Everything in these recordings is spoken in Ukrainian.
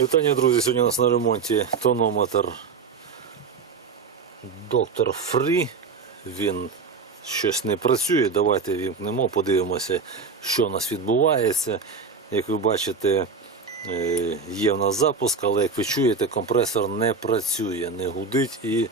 Вітання, друзі. Сьогодні у нас на ремонті тонометр Доктор Фрі. Він щось не працює. Давайте вімкнемо, подивимося, що у нас відбувається. Як ви бачите, е, є в нас запуск, але як ви чуєте, компресор не працює, не гудить і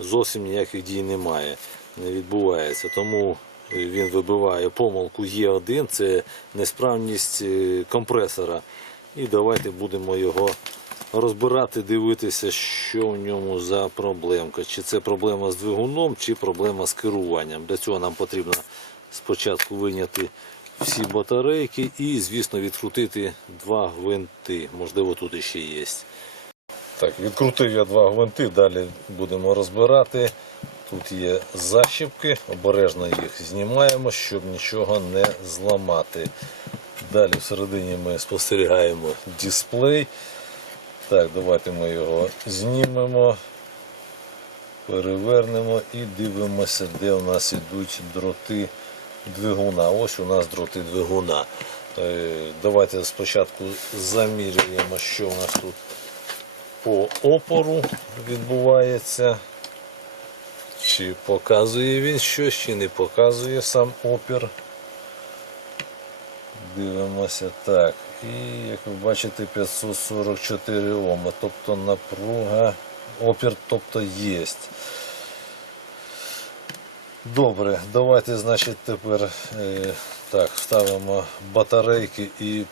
зовсім ніяких дій немає, не відбувається. Тому він вибиває помилку Є1, це несправність е, компресора. І давайте будемо його розбирати, дивитися, що в ньому за проблемка. Чи це проблема з двигуном, чи проблема з керуванням. Для цього нам потрібно спочатку виняти всі батарейки і, звісно, відкрутити два гвинти. Можливо, тут іще є. Так, відкрутив я два гвинти, далі будемо розбирати. Тут є защіпки, обережно їх знімаємо, щоб нічого не зламати. Далі всередині ми спостерігаємо дисплей. Так, давайте ми його знімемо, перевернемо і дивимося, де у нас йдуть дроти двигуна. Ось у нас дроти двигуна. Е, Давайте спочатку замірюємо, що у нас тут по опору відбувається. Чи показує він щось, чи не показує сам опір. Дивимося так. І як ви бачите, 544 Ома, тобто напруга, опір тобто є. Добре, давайте, значить, тепер е, так, вставимо батарейки і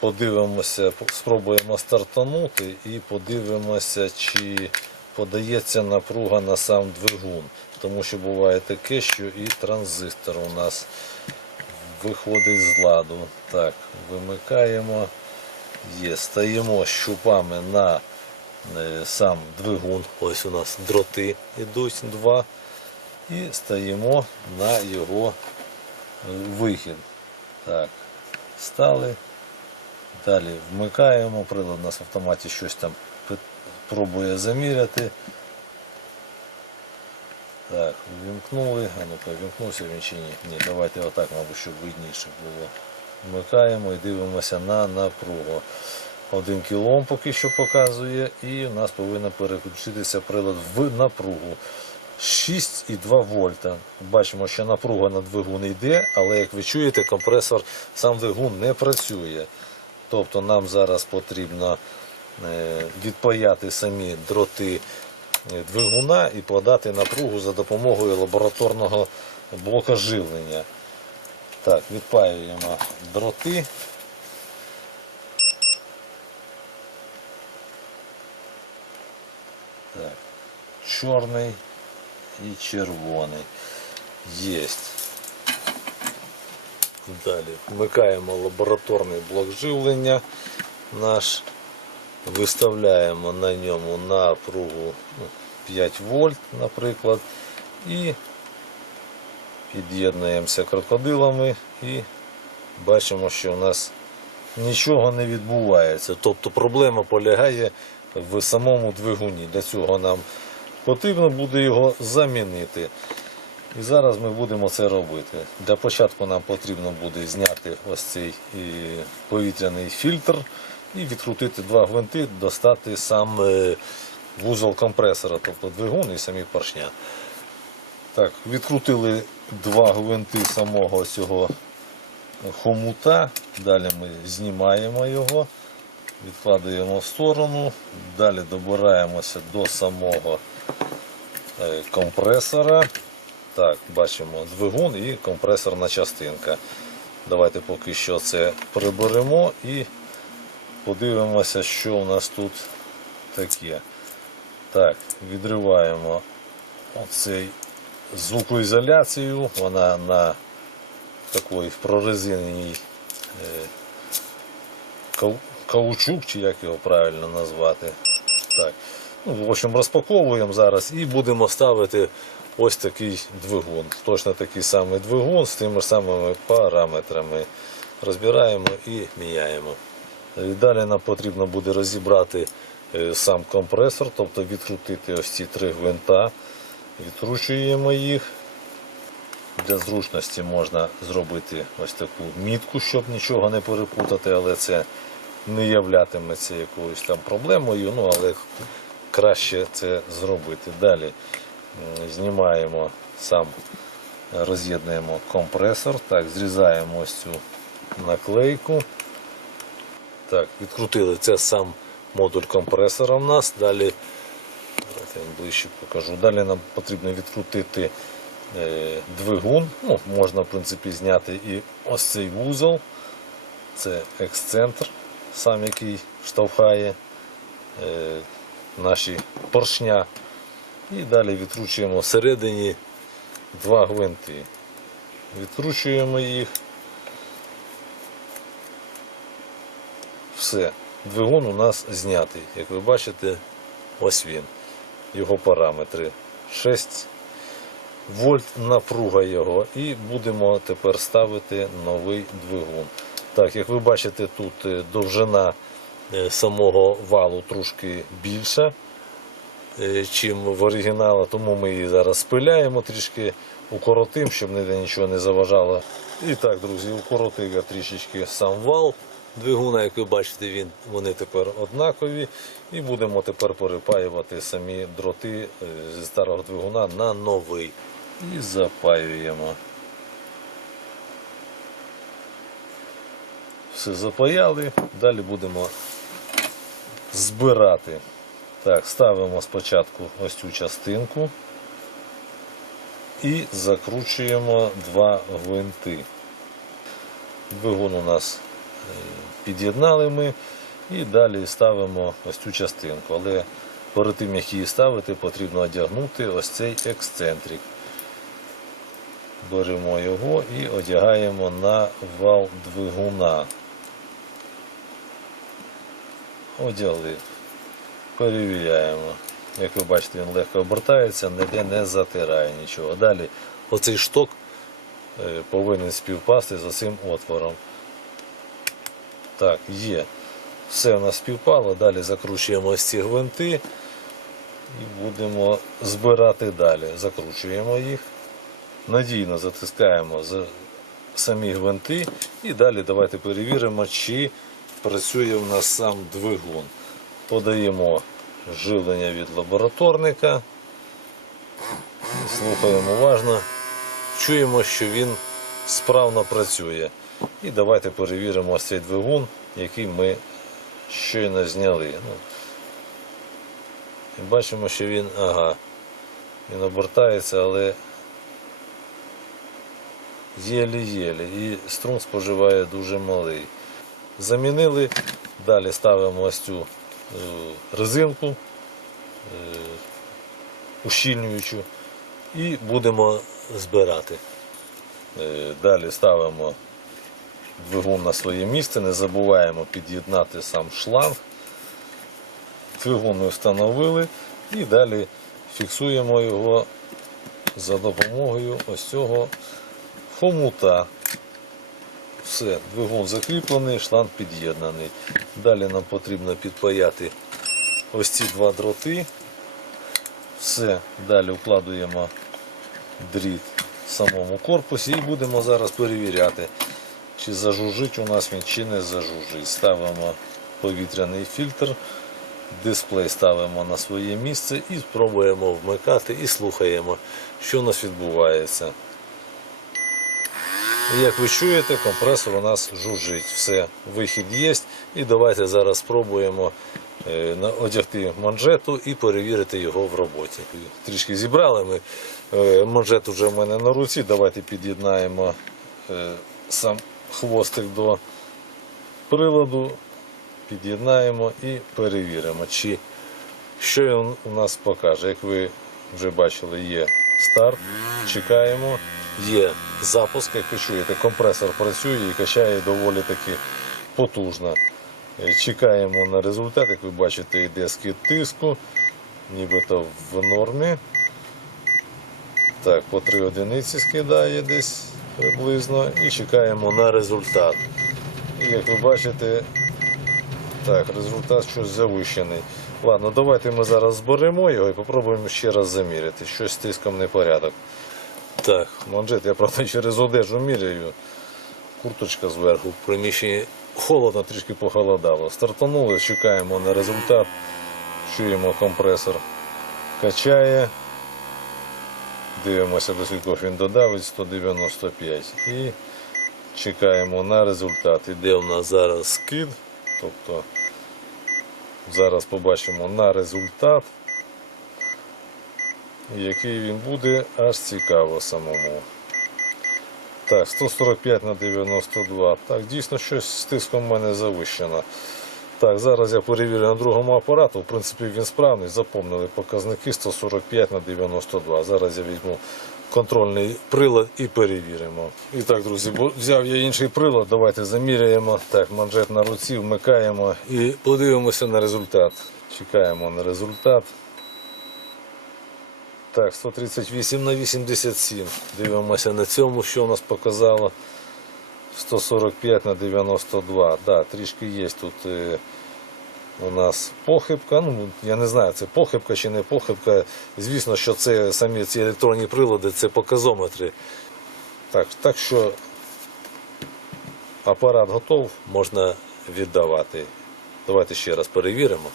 подивимося, спробуємо стартанути і подивимося, чи подається напруга на сам двигун. Тому що буває таке, що і транзистор у нас виходить з ладу. Так, вимикаємо. Є, стаємо щупами на е, сам двигун. Ось у нас дроти йдуть два. І стаємо на його е, вихід. Так, стали. Далі вмикаємо, прилад у нас в автоматі щось там пробує заміряти. Так, вімкнули. А ну-ка, вімкнувся він ні? Давайте отак, мабуть, щоб видніше було. Вмикаємо і дивимося на напругу. 1 кОм поки що показує, і у нас повинен переключитися прилад в напругу. 6,2 вольта. Бачимо, що напруга на двигун йде, але як ви чуєте, компресор сам двигун не працює. Тобто нам зараз потрібно е, відпаяти самі дроти двигуна і подати напругу за допомогою лабораторного блока живлення. Так, відпаюємо дроти. Так, чорний і червоний. Єсть. Далі вмикаємо лабораторний блок живлення наш. Виставляємо на ньому напругу ну, 5 вольт, наприклад, і під'єднуємося крокодилами і бачимо, що у нас нічого не відбувається. Тобто проблема полягає в самому двигуні. Для цього нам потрібно буде його замінити. І зараз ми будемо це робити. Для початку нам потрібно буде зняти ось цей повітряний фільтр і відкрутити два гвинти, достати сам е, вузол компресора, тобто двигун і самі поршня. Так, відкрутили два гвинти самого цього хомута. Далі ми знімаємо його, відкладаємо в сторону, далі добираємося до самого е, компресора. Так, бачимо двигун і компресорна частинка. Давайте поки що це приберемо і подивимося, що у нас тут таке. Так, відриваємо оцей звукоізоляцію. Вона на такій прорезиненій е, каучук, чи як його правильно назвати. Так. Ну, в общем, розпаковуємо зараз і будемо ставити ось такий двигун. Точно такий самий двигун з тими ж самими параметрами. Розбираємо і міняємо. Далі нам потрібно буде розібрати е, сам компресор, тобто відкрутити ось ці три гвинта, відкручуємо їх. Для зручності можна зробити ось таку мітку, щоб нічого не перепутати, але це не являтиметься якоюсь там проблемою, ну але краще це зробити. Далі знімаємо сам, роз'єднуємо компресор, так, зрізаємо ось цю наклейку. Так, відкрутили це сам модуль компресора в нас. Далі я ближче покажу. Далі нам потрібно відкрутити е, двигун. Ну, можна, в принципі, зняти і ось цей вузол. Це ексцентр, сам який штовхає е, наші поршня. І далі відкручуємо всередині два гвинти. Відкручуємо їх. Все. Двигун у нас знятий. Як ви бачите, ось він. Його параметри. 6 вольт напруга його. І будемо тепер ставити новий двигун. Так, як ви бачите, тут е, довжина е, самого валу трошки більша, е, чим в оригіналі, тому ми її зараз спиляємо трішки, укоротимо, щоб нічого не заважало. І так, друзі, укоротив я трішечки сам вал двигуна, як ви бачите, вони тепер однакові. І будемо тепер перепаювати самі дроти е, зі старого двигуна на новий. І запаюємо. Все запаяли, далі будемо збирати. Так, ставимо спочатку ось цю частинку і закручуємо два гвинти. Двигун у нас під'єднали ми і далі ставимо ось цю частинку. Але перед тим як її ставити, потрібно одягнути ось цей ексцентрик. Беремо його і одягаємо на вал двигуна. Одягли. Перевіряємо. Як ви бачите, він легко обертається, ніде не затирає нічого. Далі оцей шток е, повинен співпасти з цим отвором. Так, є. Все у нас співпало, далі закручуємо ось ці гвинти і будемо збирати далі. Закручуємо їх, надійно затискаємо за самі гвинти і далі давайте перевіримо, чи працює у нас сам двигун. Подаємо живлення від лабораторника. Слухаємо уважно. Чуємо, що він справно працює. І давайте перевіримо ось цей двигун, який ми щойно зняли. Ну, і бачимо, що він, ага, він обертається, але єлі-єлі. І струм споживає дуже малий. Замінили, далі ставимо ось цю е, резинку е, ущільнюючу і будемо збирати. Е, Далі ставимо двигун на своє місце, не забуваємо під'єднати сам шланг. Двигун ми встановили і далі фіксуємо його за допомогою ось цього хомута. Все, двигун закріплений, шланг під'єднаний. Далі нам потрібно підпаяти ось ці два дроти. Все, далі вкладуємо дріт в самому корпусі і будемо зараз перевіряти, чи зажужить у нас він, чи не зажужить. Ставимо повітряний фільтр, дисплей ставимо на своє місце і спробуємо вмикати і слухаємо, що у нас відбувається. Як ви чуєте, компресор у нас жужжить. Все, вихід є. І давайте зараз спробуємо е, одягти манжету і перевірити його в роботі. Трішки зібрали ми. Е, Манжет вже в мене на руці. Давайте під'єднаємо е, сам хвостик до приладу, під'єднаємо і перевіримо, чи що він у нас покаже. Як ви вже бачили, є старт, чекаємо, є запуск, як ви чуєте, компресор працює і качає доволі таки потужно. Е, Чекаємо на результат, як ви бачите, йде скид тиску, нібито в нормі. Так, по 3 одиниці скидає десь приблизно і чекаємо на результат. І як ви бачите, так, результат щось завищений. Ладно, давайте ми зараз зберемо його і спробуємо ще раз заміряти. Щось з тиском непорядок. Так, манжет я правда через одежу міряю. Курточка зверху в приміщенні холодно, трішки похолодало. Стартанули, чекаємо на результат. Чуємо компресор качає. Дивимося, до скількох він додавить 195. І чекаємо на результат. Іде у нас зараз скид. Тобто зараз побачимо на результат. Який він буде, аж цікаво самому. Так, 145 на 92. Так, дійсно щось з тиском в мене завищено. Так, зараз я перевірю на другому апарату. В принципі, він справний. Запомнили показники 145 на 92. Зараз я візьму контрольний прилад і перевіримо. І так, друзі, взяв я інший прилад. Давайте заміряємо. Так, манжет на руці, вмикаємо і подивимося на результат. Чекаємо на результат. Так, 138 на 87. Дивимося на цьому, що у нас показало. 145 на 92. Да, трішки є тут е, у нас похибка. Ну, я не знаю, це похибка чи не похибка. Звісно, що це самі ці електронні прилади, це показометри. Так, так що апарат готов, можна віддавати. Давайте ще раз перевіримо.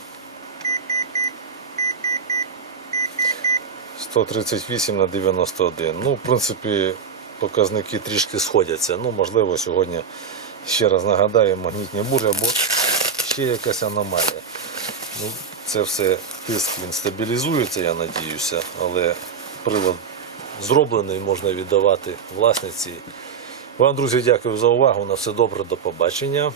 138 на 91. Ну, в принципі, показники трішки сходяться. Ну, можливо, сьогодні ще раз нагадаю, магнітні бурі або ще якась аномалія. Ну, це все тиск він стабілізується, я надіюся, але прилад зроблений, можна віддавати власниці. Вам, друзі, дякую за увагу. На все добре, до побачення.